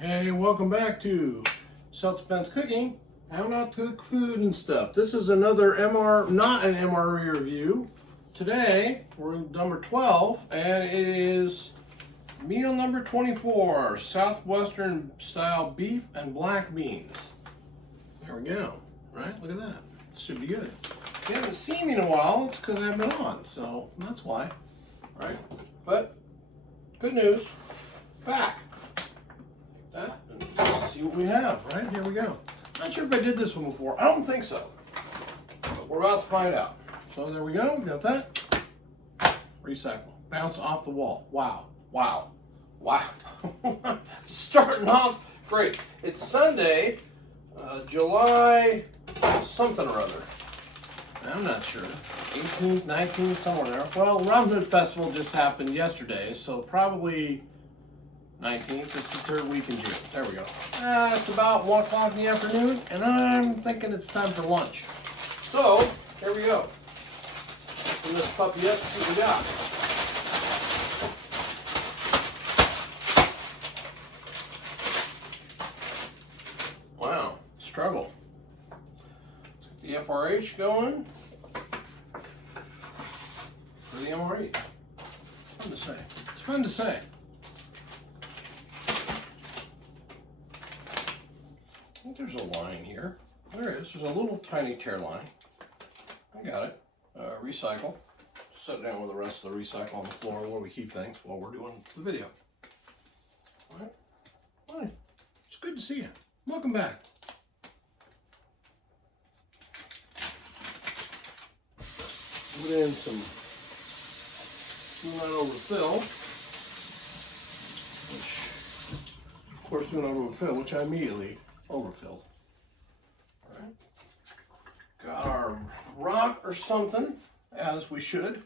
Hey, welcome back to Self-Defense Cooking. How not to cook food and stuff. This is another not an MRE review. Today, we're number 12, and it is meal number 24, Southwestern style beef and black beans. There we go, right? Look at that. This should be good. If you haven't seen me in a while, it's because I haven't been on, so that's why, right? But, good news, back. That and let's see what we have. Right, here we go. Not sure if I did this one before. I don't think so, but we're about to find out. So there we go. We got that. Recycle. Bounce off the wall. Wow. Wow. Wow. Starting off great. It's Sunday, July something or other. I'm not sure. 18th, 19th, somewhere there. Well, Rum Hood Festival just happened yesterday, so probably 19th, it's the third week in June. There we go. It's about 1 o'clock in the afternoon, and I'm thinking it's time for lunch. So, here we go. Open this puppy up, see what we got. Wow, struggle. Let's get the FRH going for the MRE. Fun to say. It's fun to say. I think there's a line here. There is. There's a little tiny tear line. I got it. Recycle. Set down with the rest of the recycle on the floor where we keep things while we're doing the video. All right. Hi. It's good to see you. Welcome back. Put in some do not overfill, which, of course, do not overfill, which I immediately overfilled. All right. Got our rock or something, as we should.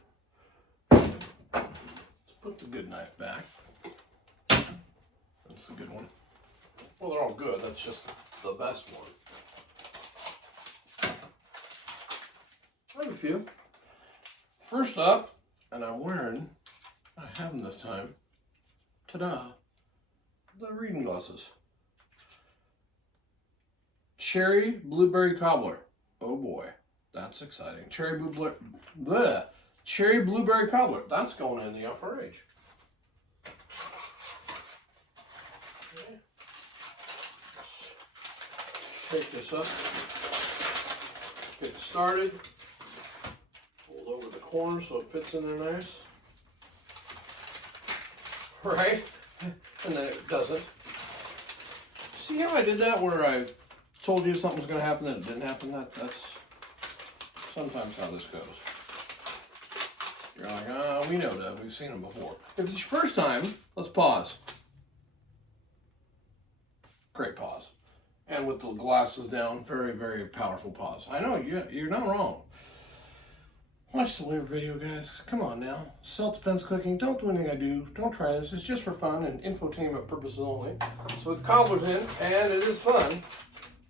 Let's put the good knife back. That's the good one. Well, they're all good. That's just the best one. I have a few. First up, and I have them this time. Ta-da! The reading glasses. Cherry blueberry cobbler. Oh boy, that's exciting. Cherry blueberry cobbler. That's going in the FRH. Okay. Shake this up. Get it started. Hold over the corner so it fits in there nice. Right? And then it doesn't. See how I did that where I told you something was going to happen and it didn't happen? That's sometimes how this goes. You're like, oh, we know that. We've seen them before. If it's your first time, let's pause. Great pause. And with the glasses down, very, very powerful pause. I know, you're not wrong. Watch the live video, guys. Come on now. Self-defense cooking. Don't do anything I do. Don't try this. It's just for fun and infotainment purposes only. So with cobblers in, and it is fun.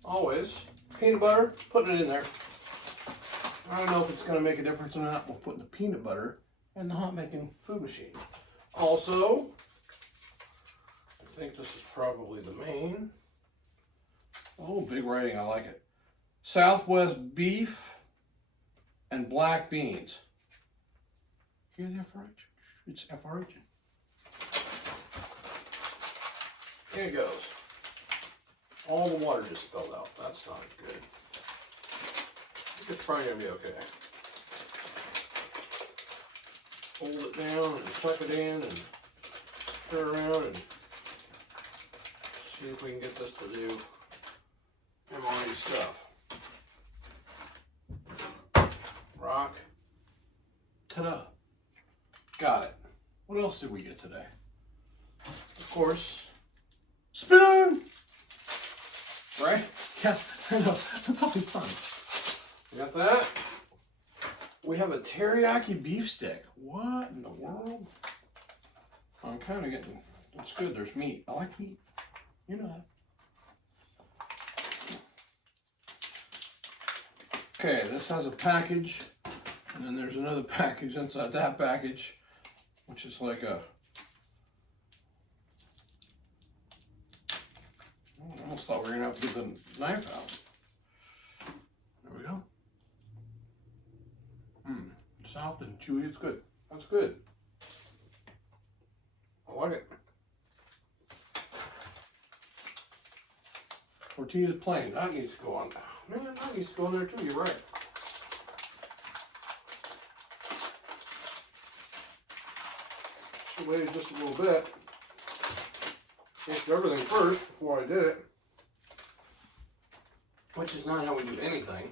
Always. Peanut butter, putting it in there. I don't know if it's going to make a difference or not. We're putting the peanut butter in the hot making food machine. Also, I think this is probably the main. Oh, big writing. I like it. Southwest beef and black beans. Hear the FRH? It's FRH. Here it goes. All the water just spilled out. That's not good. It's probably gonna be okay. Hold it down and tuck it in and stir around and see if we can get this to do MRE stuff. Rock. Ta-da. Got it. What else did we get today? Of course, spoon! Right? Yeah, I know. That's always fun. We got that. We have a teriyaki beef stick. What in the world? I'm kind of getting, it's good. There's meat. I like meat. You know that. Okay, this has a package. And then there's another package inside that package, which is like a thought we were gonna have to get the knife out. There we go. Soft and chewy, it's good. That's good. I like it. Tortilla is plain. That needs to go on. Man, that needs to go in there too. You're right. Should wait just a little bit. Mixed everything first before I did it, which is not how we do anything.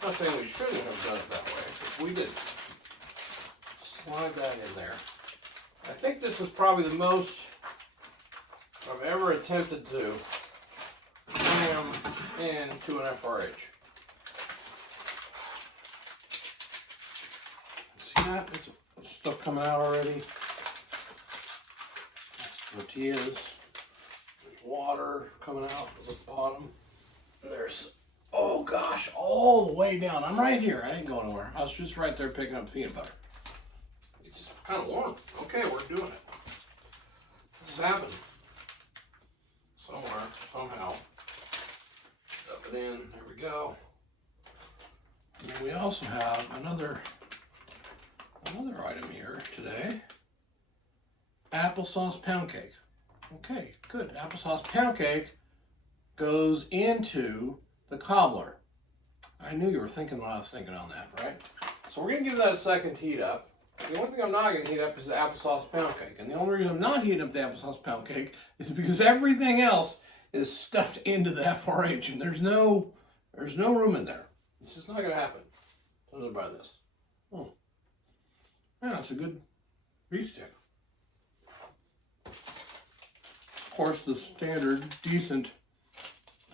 I'm not saying we shouldn't have done it that way, but we didn't. Slide that in there. I think this is probably the most I've ever attempted to jam into an FRH. See that? There's stuff coming out already. That's tortillas. There's water coming out at the bottom. There's, oh gosh, all the way down. I'm right here. I didn't go anywhere. I was just right there picking up peanut butter. It's just kind of warm. Okay, we're doing it. This is happening. Somewhere, somehow. Stuff it in. There we go. And then we also have another item here today. Applesauce pound cake. Okay, good. Applesauce pound cake goes into the cobbler. I knew you were thinking what I was thinking on that, right? So we're going to give that a second to heat up. The only thing I'm not going to heat up is the applesauce pound cake. And the only reason I'm not heating up the applesauce pound cake is because everything else is stuffed into the FRH. And there's no room in there. It's just not going to happen. I'm going to buy this. Oh. Yeah, it's a good beef stick. Of course, the standard, decent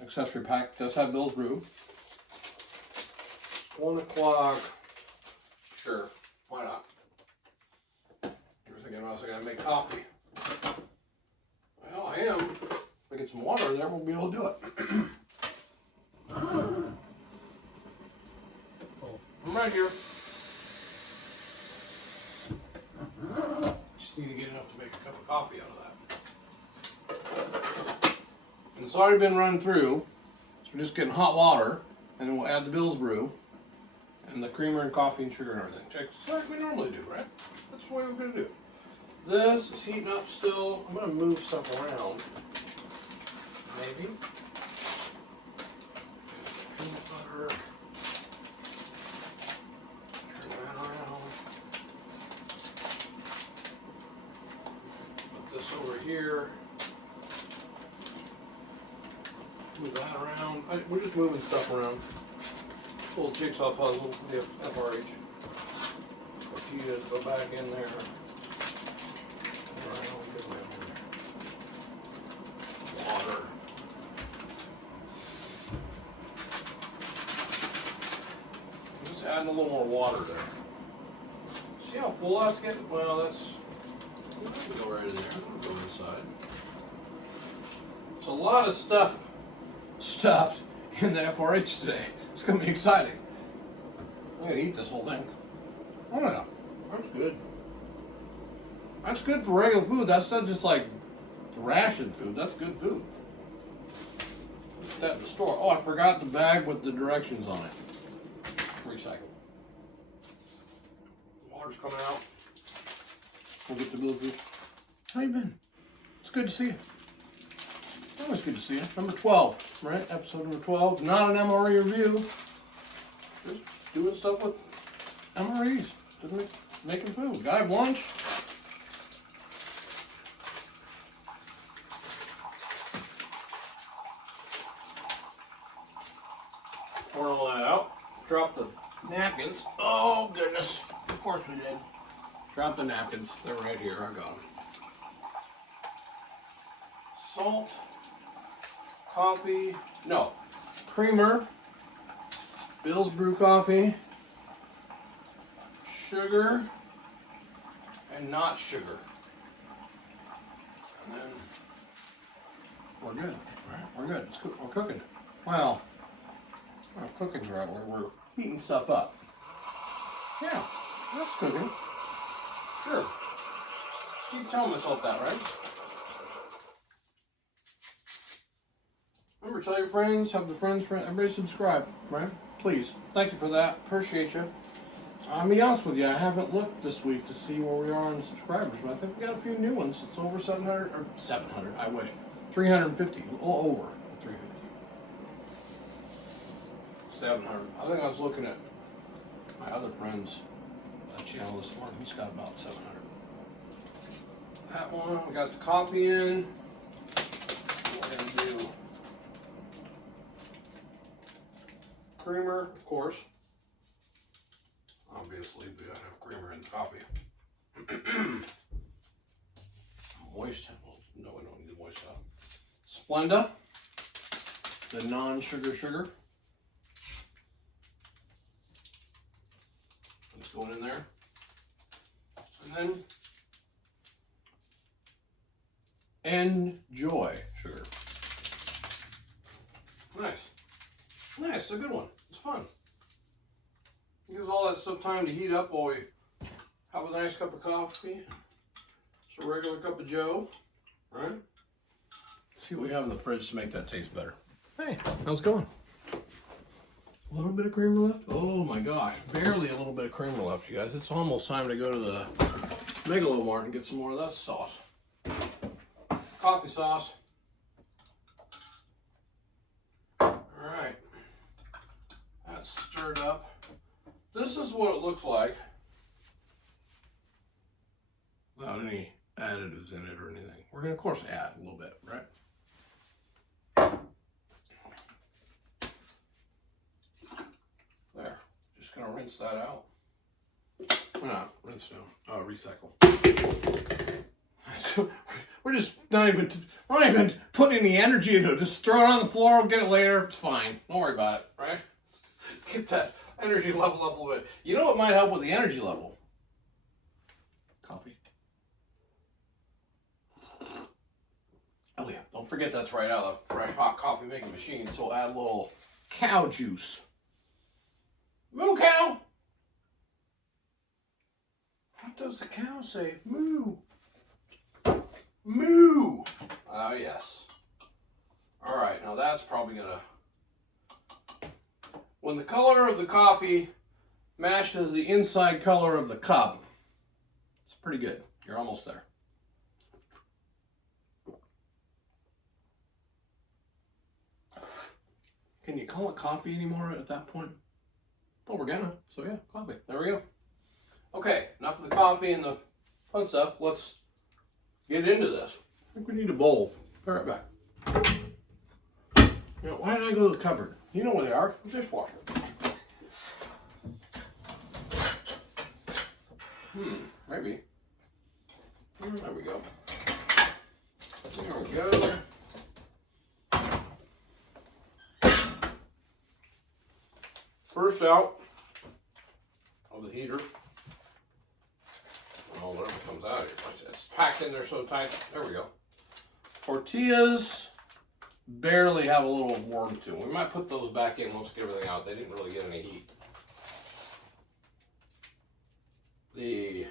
accessory pack does have Bill's Brew. 1 o'clock. Sure, why not? You're thinking I was going to make coffee. Well, I am. If I get some water in there, we'll be able to do it. I'm right here. Just need to get enough to make a cup of coffee out of that. And it's already been run through, so we're just getting hot water, and then we'll add the Bill's Brew, and the creamer and coffee and sugar and everything. Just like we normally do, right? That's the way we're going to do it. This is heating up still. I'm going to move stuff around. Maybe. Peanut butter. Turn that around. Put this over here. Move that around. We're just moving stuff around. Little jigsaw puzzle. We have FRH. Tortillas go back in there. Water. Just adding a little more water there. See how full that's getting? Well, that's. Go right in there. Go inside. It's a lot of stuff stuffed in the FRH today. It's going to be exciting. I'm going to eat this whole thing. Oh yeah, that's good. That's good for regular food. That's not just like ration food. That's good food. Put that in the store. Oh, I forgot the bag with the directions on it. Recycle. Water's coming out. We'll get the Bill's Brew. How you been? It's good to see you. Always good to see you. Number 12, right? Episode number 12. Not an MRE review. Just doing stuff with MREs. Making food. Gotta have lunch. Pour all that out. Drop the napkins. Oh, goodness. Of course we did. Drop the napkins. They're right here. I got them. Salt. Coffee, no, creamer, Bill's Brew coffee, sugar, and not sugar. And then we're good, right? We're good. It's cook. We're cooking. Well, cooking's right. We're heating stuff up. Yeah, that's cooking. Sure. Just keep telling myself that, right? Remember, tell your friends, have the friends, everybody subscribe, right? Please. Thank you for that. Appreciate you. I'll be honest with you, I haven't looked this week to see where we are on subscribers, but I think we got a few new ones. It's over 700, or 700, I wish. 350, a little over 350. 700. I think I was looking at my other friend's channel this morning. He's got about 700. That one, we got the coffee in. We're going to do creamer, of course. Obviously, we gotta have creamer in the coffee. Moist. Well, no, we don't need the moist stuff. Splenda, the non-sugar sugar. It's going in there. And then Enjoy sugar. Nice. Nice, it's a good one. It's fun. Gives all that stuff time to heat up while we have a nice cup of coffee. Just a regular cup of Joe, right? See what we have in the fridge to make that taste better. Hey, how's it going? A little bit of creamer left? Oh my gosh, barely a little bit of creamer left, you guys. It's almost time to go to the Megalomart and get some more of that sauce. Coffee sauce. All right, that's stirred up. This is what it looks like without any additives in it or anything. We're going to, of course, add a little bit, right? There. Just going to rinse that out. We're not rinse down. Recycle. We're just not even putting any energy into it. Just throw it on the floor. We'll get it later. It's fine. Don't worry about it, right? Get that energy level up a little bit. You know what might help with the energy level? Coffee. Oh yeah, don't forget that's right out of the fresh hot coffee making machine. So we'll add a little cow juice. Moo cow! What does the cow say? Moo! Moo! Oh yes. Alright, now that's probably gonna... When the color of the coffee matches the inside color of the cup, it's pretty good. You're almost there. Can you call it coffee anymore at that point? Oh, we're gonna. So yeah, coffee. There we go. Okay, enough of the coffee and the fun stuff. Let's get into this. I think we need a bowl. Be right back. You know, why did I go to the cupboard? You know where they are. The dishwasher. Maybe. There we go. There we go. First out of the heater. Oh, whatever comes out of here. It's packed in there so tight. There we go. Tortillas barely have a little warmth to them. We might put those back in once we get everything out. They didn't really get any heat. The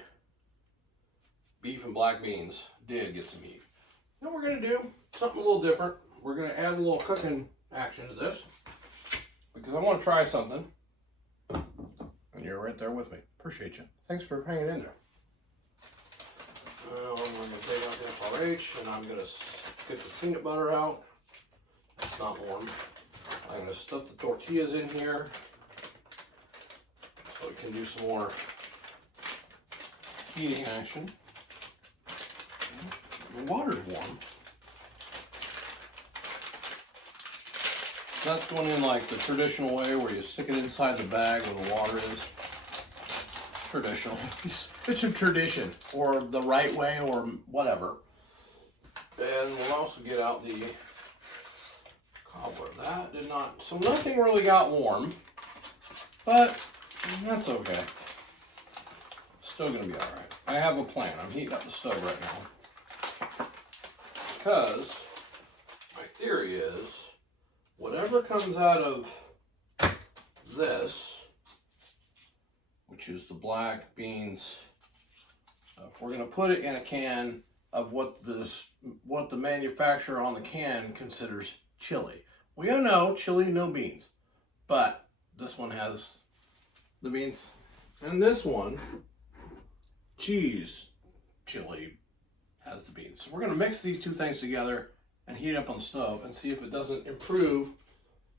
beef and black beans did get some heat. Now we're going to do something a little different. We're going to add a little cooking action to this because I want to try something. And you're right there with me. Appreciate you. Thanks for hanging in there. I'm going to take out the FRH and I'm going to get the peanut butter out. It's not warm. I'm going to stuff the tortillas in here so we can do some more heating action. The water's warm. That's going in like the traditional way where you stick it inside the bag where the water is. Traditional. It's a tradition, or the right way, or whatever. And we'll also get out the cobbler. That did not, so nothing really got warm, but that's okay. Still gonna be all right. I have a plan. I'm heating up the stove right now because my theory is whatever comes out of this, which is the black beans, if we're going to put it in a can of what the manufacturer on the can considers chili. We all know chili, no beans. But this one has the beans. And this one, cheese chili, has the beans. So we're going to mix these two things together and heat up on the stove and see if it doesn't improve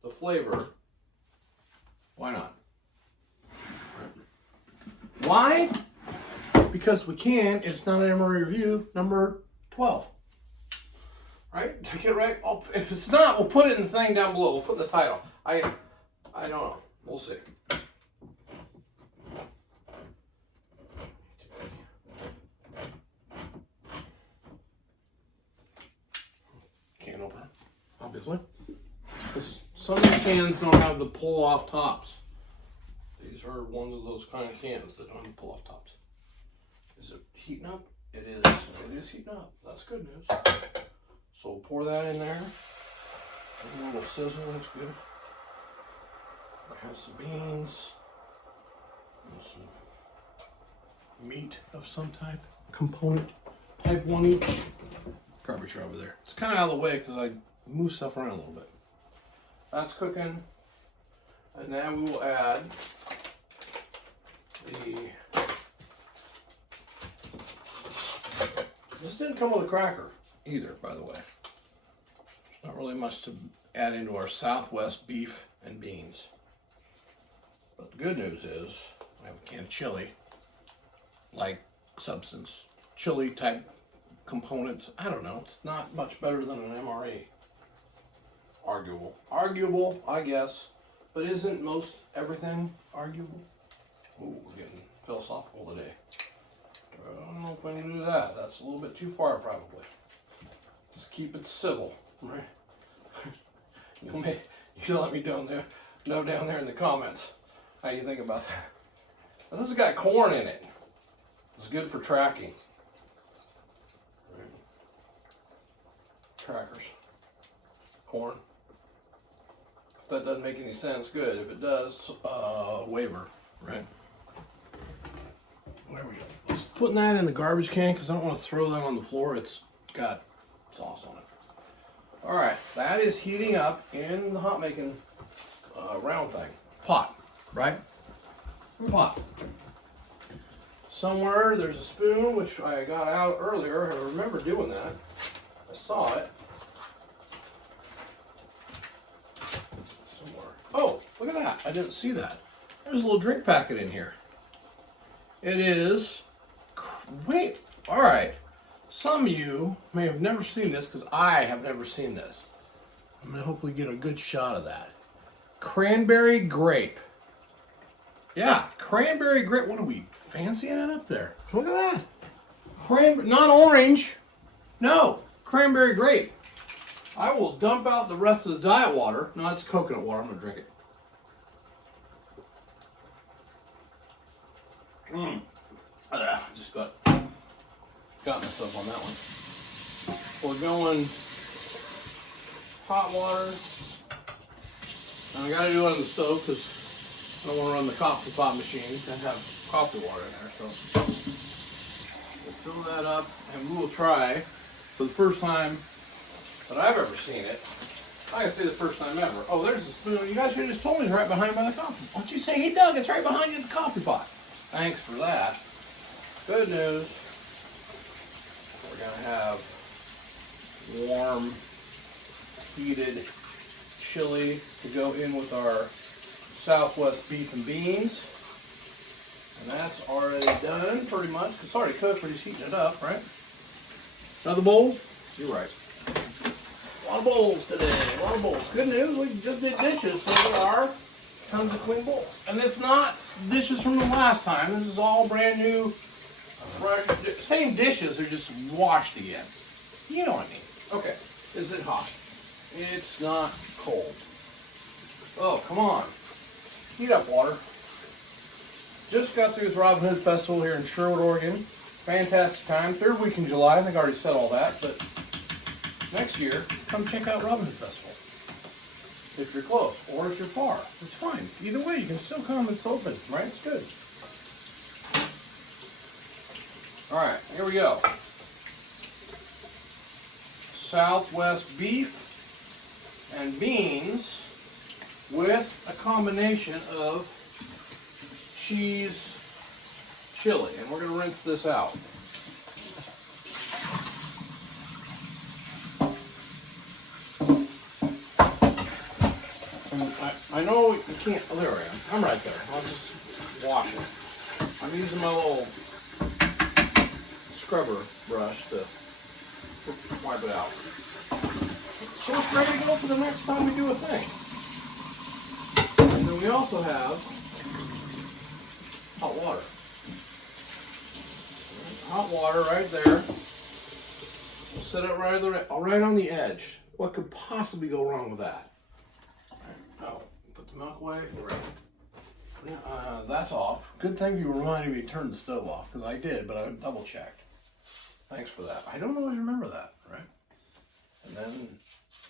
the flavor. Why not? Why? Because we can. It's not an MRE review number 12. Right? Did I get it right? If it's not, we'll put it in the thing down below. We'll put the title. I don't know. We'll see. Can opener, obviously. Because some of the cans don't have the pull-off tops. These are ones of those kind of cans that don't have the pull-off tops. Is it heating up? It is. It is heating up. That's good news. So we'll pour that in there. A little sizzle, that's good. It has some beans. And some meat of some type. Component. Type 1 each. Garbage right over there. It's kind of out of the way because I move stuff around a little bit. That's cooking. And now we will add the... This didn't come with a cracker either, by the way. There's not really much to add into our Southwest beef and beans. But the good news is we have a can of chili, like substance. Chili type components. I don't know. It's not much better than an MRE. Arguable. Arguable, I guess. But isn't most everything arguable? Ooh, we're getting philosophical today. I don't know if I need to do that. That's a little bit too far, probably. Just keep it civil, right? You'll let me know down there in the comments how you think about that. Now, this has got corn in it. It's good for tracking. Right. Trackers. Corn. If that doesn't make any sense, good. If it does, waiver, right? There we go. Just putting that in the garbage can because I don't want to throw that on the floor. It's got sauce on it. All right, that is heating up in the hot making round thing. Pot, right? Pot. Somewhere there's a spoon, which I got out earlier. I remember doing that. I saw it. Somewhere. Oh, look at that. I didn't see that. There's a little drink packet in here. It is, wait, all right. Some of you may have never seen this because I have never seen this. I'm going to hopefully get a good shot of that. Cranberry grape. Yeah, cranberry grape. What are we fancying it up there? Look at that. Cranberry, not orange. No, cranberry grape. I will dump out the rest of the diet water. No, it's coconut water. I'm going to drink it. Just got myself on that one. We're going hot water. And I gotta do it on the stove because I don't want to run the coffee pot machine and have coffee water in there. So we'll fill that up and we will try for the first time that I've ever seen it. I can say the first time ever. Oh, there's the spoon. You guys should have just told me it's right behind by the coffee. Why don't you say, hey Doug, it's right behind you in the coffee pot. Thanks for that. Good news. We're going to have warm, heated chili to go in with our Southwest beef and beans. And that's already done pretty much. It's already cooked, but he's heating it up, right? Another bowl? You're right. A lot of bowls today. A lot of bowls. Good news, we just did dishes, so there are tons of clean bowls. And it's not dishes from the last time. This is all brand new, fresh, same dishes, they're just washed again. You know what I mean. Okay, is it hot? It's not cold. Oh, come on. Heat up water. Just got through with Robin Hood Festival here in Sherwood, Oregon. Fantastic time. Third week in July. I think I already said all that, but next year, come check out Robin Hood Festival. If you're close, or if you're far. It's fine. Either way, you can still come. It's open, right? It's good. All right, here we go. Southwest beef and beans with a combination of cheese chili. And we're going to rinse this out. And I know you can't, oh, there I am. I'm right there. I'll just wash it. I'm using my little scrubber brush to wipe it out. So it's ready to go for the next time we do a thing. And then we also have hot water. Hot water right there. We'll set it right on the edge. What could possibly go wrong with that? Oh, put the milk away. That's off. Good thing you reminded me to turn the stove off, because I did, but I double checked. Thanks for that. I don't always remember that, right? And then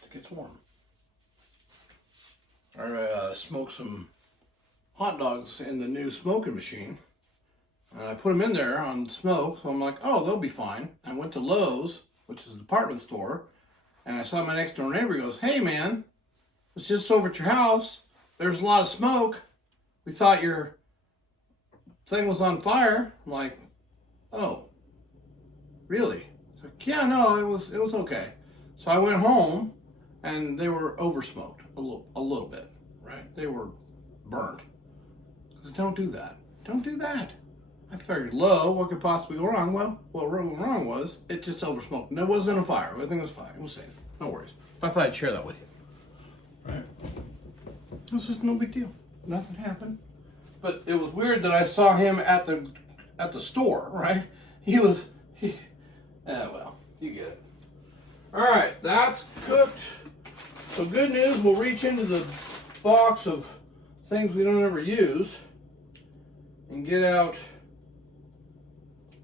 it gets warm. I smoked some hot dogs in the new smoking machine. And I put them in there on smoke, so I'm like, oh, they'll be fine. I went to Lowe's, which is a department store, and I saw my next door neighbor. He goes, hey man, it's just over at your house. There's a lot of smoke. We thought your thing was on fire. I'm like, oh, really? He's like, yeah, no, it was okay. So I went home, and they were over smoked a little bit, right? They were burnt. Because don't do that. Don't do that. I figured low, what could possibly go wrong? Well, what went wrong was it just over smoked. And it wasn't a fire. Everything was fine. It was safe. No worries. I thought I'd share that with you. Right? This is no big deal. Nothing happened. But it was weird that I saw him at the store, right? Well, you get it. All right, that's cooked. So good news, we'll reach into the box of things we don't ever use and get out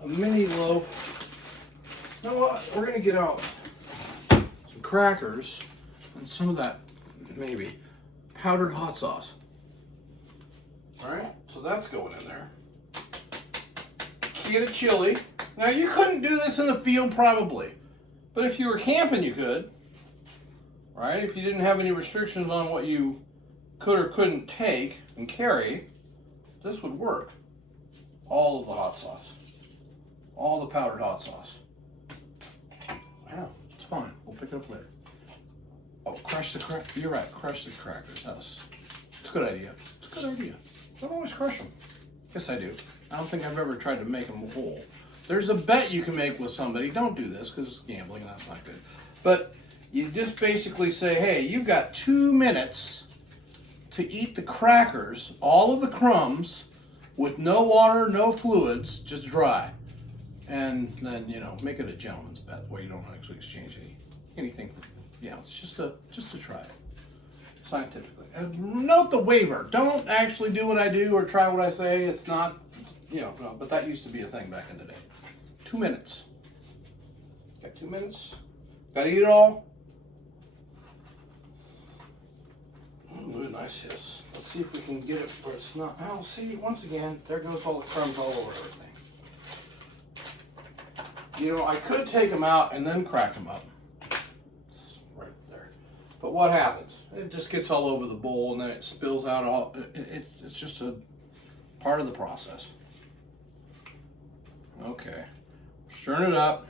a mini loaf. You know what? We're gonna get out some crackers and some of that, maybe, powdered hot sauce. All right, so that's going in there. Get a chili. Now you couldn't do this in the field probably, but if you were camping you could, right? If you didn't have any restrictions on what you could or couldn't take and carry, this would work. All of the hot sauce. All the powdered hot sauce. I know, it's fine. We'll pick it up later. Oh, crush the crackers. You're right, crush the crackers. It's a good idea. It's a good idea. Don't always crush them. Yes, I do. I don't think I've ever tried to make them whole. There's a bet you can make with somebody. Don't do this because it's gambling and that's not good. But you just basically say, hey, you've got 2 minutes to eat the crackers, all of the crumbs, with no water, no fluids, just dry. And then, make it a gentleman's bet where you don't actually exchange anything. Yeah, it's just to try it scientifically. And note the waiver. Don't actually do what I do or try what I say. It's not, no, but that used to be a thing back in the day. 2 minutes. Got 2 minutes. Got to eat it all. Ooh, nice hiss. Let's see if we can get it where it's not. Oh, see, once again, there goes all the crumbs all over everything. I could take them out and then crack them up. It's right there. But what happens? It just gets all over the bowl and then it spills out all. It's just a part of the process. Okay. Stirring it up.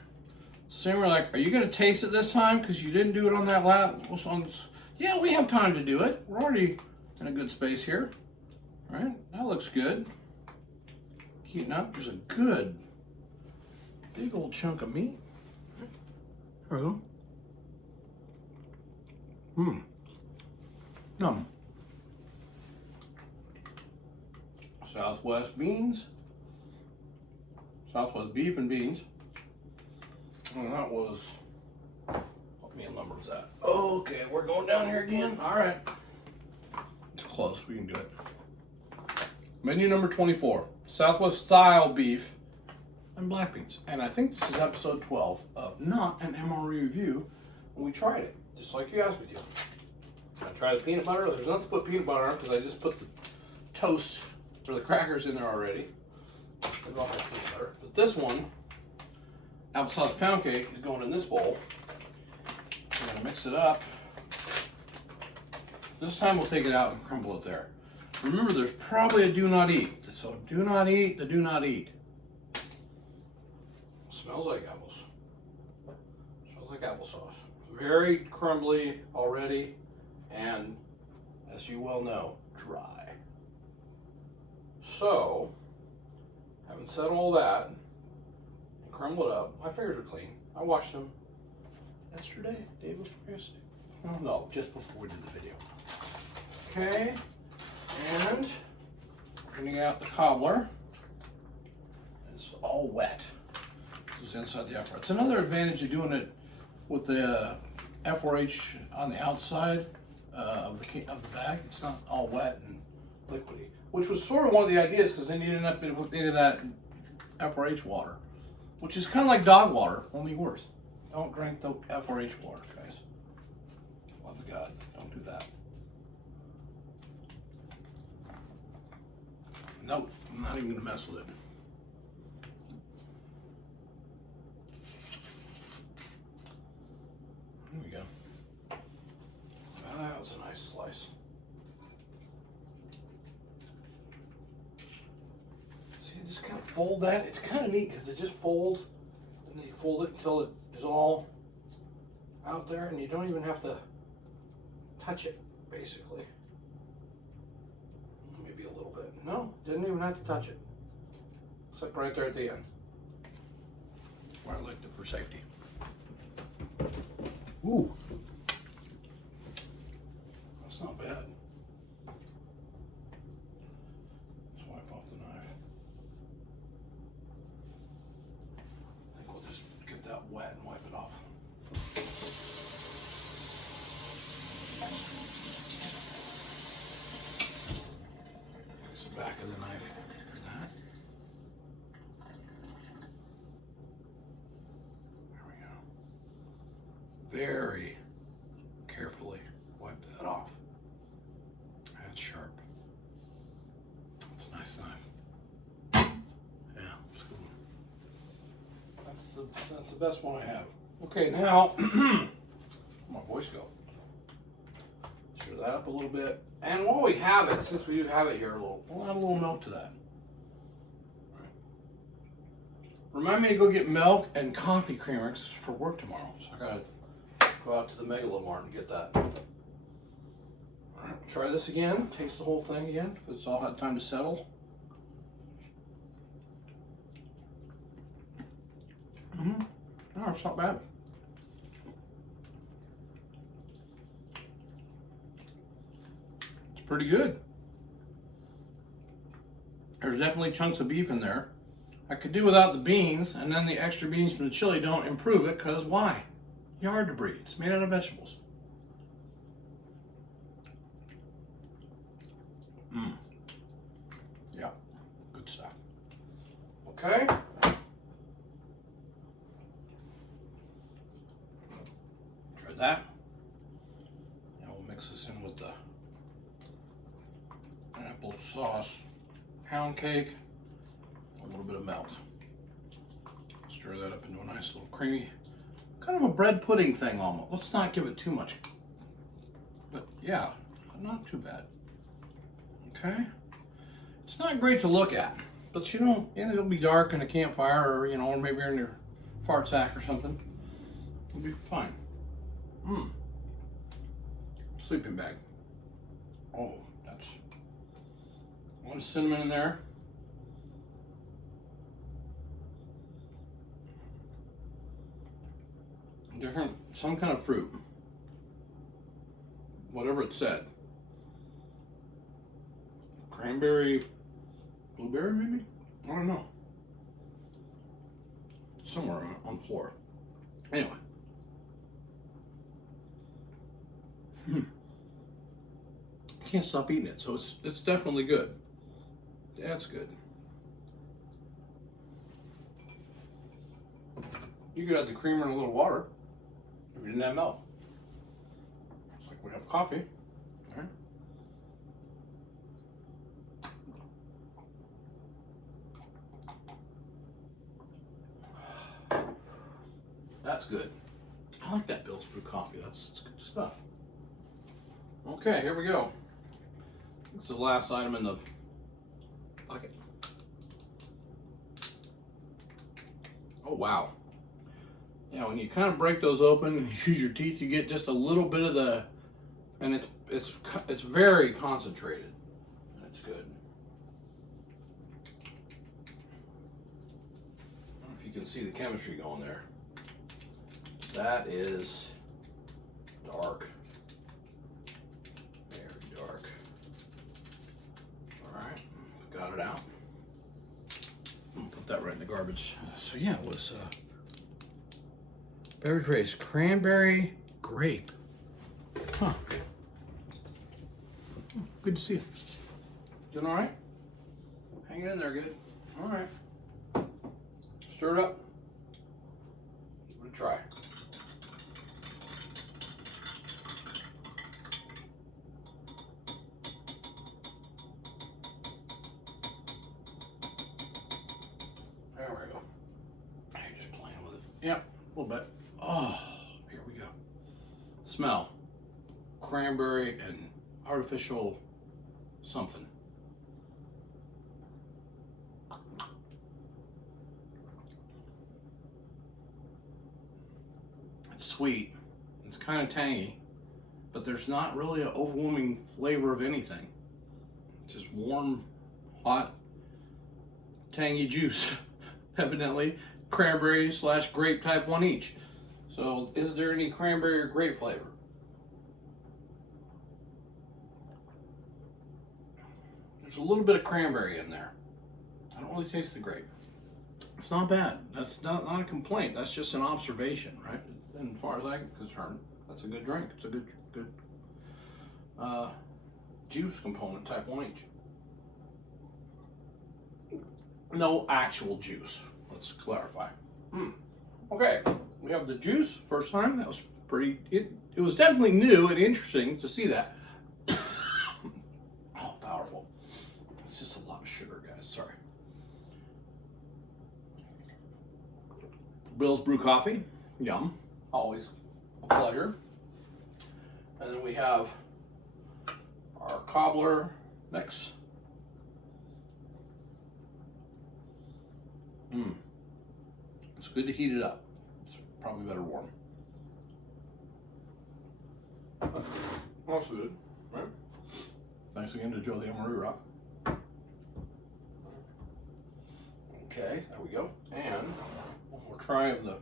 Simmer are you going to taste it this time? Because you didn't do it on that last. Yeah, we have time to do it. We're already in a good space here. All right, that looks good. Heating up. There's a good big old chunk of meat. There we go. Yum. Southwest beans. Southwest beef and beans. And that was, what me and lumber was that? Okay, we're going down here again. All right. It's close, we can do it. Menu number 24, Southwest style beef and black beans. And I think this is episode 12 of not an MRE review. And we tried it, just like you asked me to. I tried the peanut butter. There's nothing to put peanut butter on because I just put the toast or the crackers in there already. But this one, applesauce pound cake, is going in this bowl. I'm gonna mix it up This time we'll take it out and crumble it there. Remember, there's probably a do not eat. So do not eat the do not eat. Smells like apples. Smells like applesauce. Very crumbly already, and as you well know, dry. So, having said all that, and crumbled up, my fingers are clean. I washed them yesterday, day before yesterday. Oh, no, just before we did the video. Okay, and bringing out the cobbler. It's all wet. This is inside the F4H. It's another advantage of doing it with the F4H on the outside of the bag. It's not all wet and liquidy, which was sort of one of the ideas, because then you end up with any of that F4H water, which is kind of like dog water, only worse. Don't drink the F4H water, guys. Love of God, don't do that. Nope, I'm not even gonna mess with it. There we go. That was a nice slice. See, you just kind of fold that. It's kind of neat because it just folds, and then you fold it until it is all out there, and you don't even have to touch it, basically. Maybe a little bit. No, didn't even have to touch it. Except right there at the end, where I licked it for safety. Ooh. That's not bad. Let's wipe off the knife. I think we'll just get that wet and wipe it off. Here's the back of the knife. Hear that? There we go. Very carefully wipe that off. That's sharp. It's a nice knife. Yeah, it's cool. That's the best one I have. Okay, now where'd my voice go? Stir that up a little bit. And while we have it, since we do have it here we'll add a little milk to that. All right. Remind me to go get milk and coffee creamers for work tomorrow. So I gotta go out to the Megalomart and get that. All right, try this again. Taste the whole thing again, because it's all had time to settle. No, it's not bad. It's pretty good. There's definitely chunks of beef in there. I could do without the beans, and then the extra beans from the chili don't improve it, because why? Yard debris. It's made out of vegetables. Yeah, good stuff. Okay. Try that. Now we'll mix this in with the apple sauce, pound cake, a little bit of milk. Stir that up into a nice little creamy, kind of a bread pudding thing almost. Let's not give it too much. But yeah, not too bad. Okay. It's not great to look at, but you don't, and it'll be dark in a campfire, or or maybe you're in your fart sack or something. It'll be fine. Sleeping bag. Oh, that's a lot of cinnamon in there. Some kind of fruit. Whatever it said. Cranberry, blueberry maybe? I don't know. Somewhere on the floor. Anyway. Can't stop eating it, so it's definitely good. That's good. You could add the creamer and a little water if you didn't have milk. It's like we have coffee. All right. That's good. I like that Bill's Brew coffee. That's good stuff. Okay, here we go. This is the last item in the bucket. Oh wow. Yeah, when you kind of break those open and use your teeth, you get just a little bit of the, and it's very concentrated. It's good. I don't know if you can see the chemistry going there. That is dark. Very dark. All right, got it out. Put that right in the garbage. So yeah, it was beverage race, cranberry grape. Huh. Good to see you. Doing all right? Hanging in there good. All right. Stir it up. Give it a try. There we go. You're just playing with it. Yep, a little bit. Oh, here we go. Smell. Cranberry and artificial something. It's sweet. It's kind of tangy, but there's not really an overwhelming flavor of anything. It's just warm, hot, tangy juice. Evidently, cranberry / grape type one each. So, is there any cranberry or grape flavor? There's a little bit of cranberry in there. I don't really taste the grape. It's not bad. That's not a complaint. That's just an observation, right? And as far as I'm concerned, that's a good drink. It's a good juice component, type 1 each. No actual juice. Let's clarify. Okay, we have the juice. First time. That was pretty. It was definitely new and interesting to see that. Oh, powerful. It's just a lot of sugar, guys. Sorry. Bill's Brew Coffee. Yum. Always a pleasure. And then we have our cobbler mix. It's good to heat it up. It's probably better warm. Also good, right? Thanks again to Joe the MRE Rock. Okay, there we go. And one more try of the,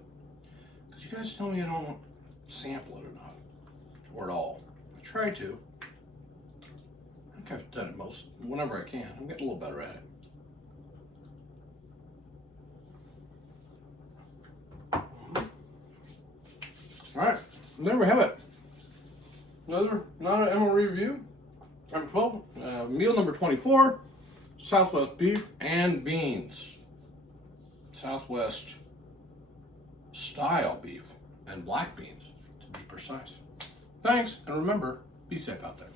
because you guys tell me I don't sample it enough, or at all. I try to. I think I've done it whenever I can. I'm getting a little better at it. All right, there we have it. Not an MRE review. Number 12, meal number 24, Southwest beef and beans. Southwest style beef and black beans, to be precise. Thanks, and remember, be safe out there.